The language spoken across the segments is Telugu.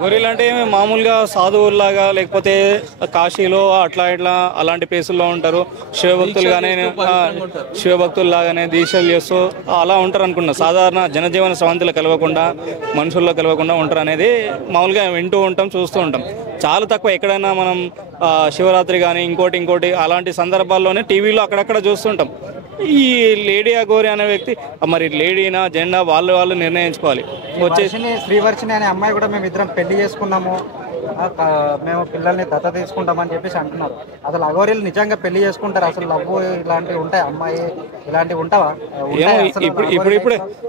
గొర్రెలు అంటే మామూలుగా సాధువుల్లాగా లేకపోతే కాశీలో అట్లా ఇట్లా అలాంటి ప్లేసుల్లో ఉంటారు. శివభక్తులు లాగానే దీక్షలు చేస్తూ అలా ఉంటారు అనుకున్నా. సాధారణ జనజీవన స్రవంతిలో కలవకుండా మనుషుల్లో కలవకుండా ఉంటారు అనేది మామూలుగా వింటూ ఉంటాం, చూస్తూ ఉంటాం. చాలా తక్కువ ఎక్కడైనా మనం శివరాత్రి కానీ ఇంకోటి అలాంటి సందర్భాల్లోనే టీవీలో అక్కడక్కడ చూస్తుంటాం. ఈ లేడీ అఘోరి అనే వ్యక్తి మరి లేడీనా జెండా వాళ్ళు నిర్ణయించుకోవాలి. వచ్చేసి శ్రీవర్షిణి అనే అమ్మాయి కూడా మేము ఇద్దరం పెళ్లి చేసుకున్నాము, మేము పిల్లల్ని దత్త తీసుకుంటామని చెప్పేసి అంటున్నారు. అసలు అఘోరీలు నిజంగా పెళ్లి చేసుకుంటారు? అసలు లవ్ ఇలాంటివి ఉంటాయి? అమ్మాయి ఇలాంటివి ఉంటావా?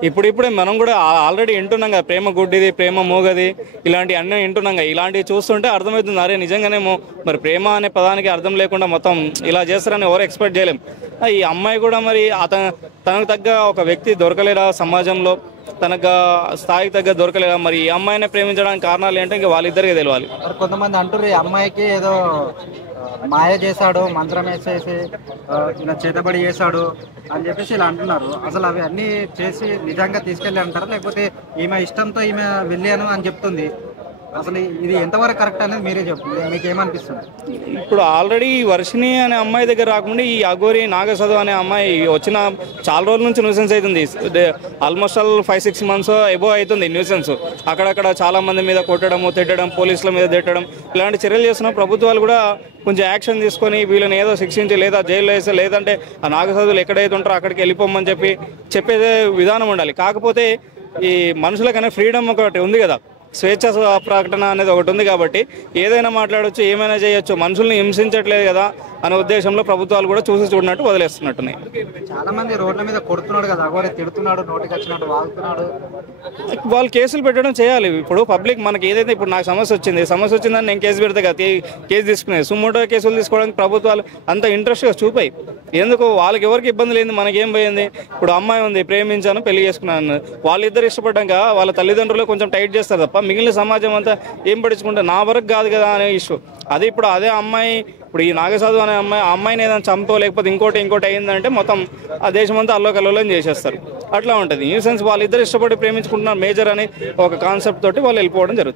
ఇప్పుడిప్పుడే మనం కూడా ఆల్రెడీ వింటున్నాం కదా, ప్రేమ గుడ్డిది ప్రేమ మూగది ఇలాంటివి అన్నీ వింటున్నాం కదా. ఇలాంటివి చూస్తుంటే అర్థమవుతుంది, అరే నిజంగానేమో మరి ప్రేమ అనే పదానికి అర్థం లేకుండా మొత్తం ఇలా చేస్తారని ఎవరు ఎక్స్పెక్ట్ చేయలేం. ఈ అమ్మాయి కూడా మరి తనకు తగ్గ ఒక వ్యక్తి దొరకలేరా సమాజంలో, తనకు స్థాయికి తగ్గ దొరకలేదా? మరి ఈ అమ్మాయిని ప్రేమించడానికి కారణాలు ఏంటంటే ఇంకా వాళ్ళిద్దరికీ తెలియాలి. కొంతమంది అంటారు ఈ అమ్మాయికి ఏదో మాయ చేశాడు, మంత్రం వేసేసి ఇలా చేతబడి చేశాడు అని చెప్పేసి ఇలా అంటున్నారు. అసలు అవి అన్నీ చేసి నిజంగా తీసుకెళ్ళి అంటారా, లేకపోతే ఈమె ఇష్టంతో ఈమె వెళ్ళాను అని చెప్తుంది? అసలు ఇది ఎంతవరకు కరెక్ట్ అనేది మీరే చెప్పండి, మీకు ఏమనిపిస్తుంది? ఇప్పుడు ఆల్రెడీ వర్షిణి అనే అమ్మాయి దగ్గర రాకుండా ఈ అఘోరి నాగసదు అనే అమ్మాయి వచ్చిన చాలా రోజుల నుంచి న్యూసెన్స్ అవుతుంది. ఆల్మోస్ట్ ఆల్ 5-6 months ఎబో అవుతుంది న్యూసెన్స్. అక్కడక్కడ చాలా మంది మీద కొట్టడము, తిట్టడం, పోలీసుల మీద తిట్టడం ఇలాంటి చర్యలు చేస్తున్న ప్రభుత్వాలు కూడా కొంచెం యాక్షన్ తీసుకొని వీళ్ళని ఏదో శిక్షించి లేదా జైల్లో వేస్తే, లేదంటే ఆ నాగసాధువులు ఎక్కడైతే ఉంటారో అక్కడికి వెళ్ళిపోమని చెప్పేదే విధానం ఉండాలి. కాకపోతే ఈ మనుషులకనే ఫ్రీడమ్ ఒకటి ఉంది కదా, స్వేచ్ఛ ప్రకటన అనేది ఒకటి ఉంది కాబట్టి ఏదైనా మాట్లాడవచ్చు, ఏమైనా చేయొచ్చు. మనుషుల్ని హింసించట్లేదు కదా అనే ఉద్దేశంలో ప్రభుత్వాలు కూడా చూసి చూడనట్టు వదిలేస్తున్నట్టున్నాయి. చాలా మంది రోడ్ల మీద కొడుతున్నాడు కదా, అగోరి తిడుతున్నాడు, నోటికి వచ్చినట్టు వాగుతున్నాడు. వాళ్ళు కేసులు పెట్టడం చేయాలి. ఇప్పుడు పబ్లిక్ మనకి ఏదైతే ఇప్పుడు నాకు సమస్య వచ్చిందని నేను కేసు పెడితే కదా కేసు తీసుకునేది. సుమోటో కేసులు తీసుకోవడానికి ప్రభుత్వాలు అంత ఇంట్రెస్ట్గా చూపాయి. ఎందుకు వాళ్ళకి ఎవరికి ఇబ్బంది లేదు, మనకేం పోయింది? ఇప్పుడు అమ్మాయి ఉంది, ప్రేమించాను, పెళ్లి చేసుకున్నాను, వాళ్ళిద్దరు ఇష్టపడ్డాక వాళ్ళ తల్లిదండ్రులు కొంచెం టైట్ చేస్తారు తప్ప మిగిలిన సమాజం అంతా ఏం పట్టించుకుంటే నా వరకు కాదు కదా అనే ఇష్యూ. ఇప్పుడు అదే అమ్మాయి, ఇప్పుడు ఈ నాగసాధు అనే అమ్మాయిని ఏదైనా చంపో లేకపోతే ఇంకోటి అయిందంటే మొత్తం ఆ దేశం అంతా అల్లోకల్లోలం చేసేస్తారు. అట్లా ఉంటుంది. న్యూసెన్స్ వాళ్ళిద్దరు ఇష్టపడి ప్రేమించుకుంటున్నారు మేజర్ అని ఒక కాన్సెప్ట్ తోటి వాళ్ళు వెళ్ళిపోవడం జరుగుతుంది.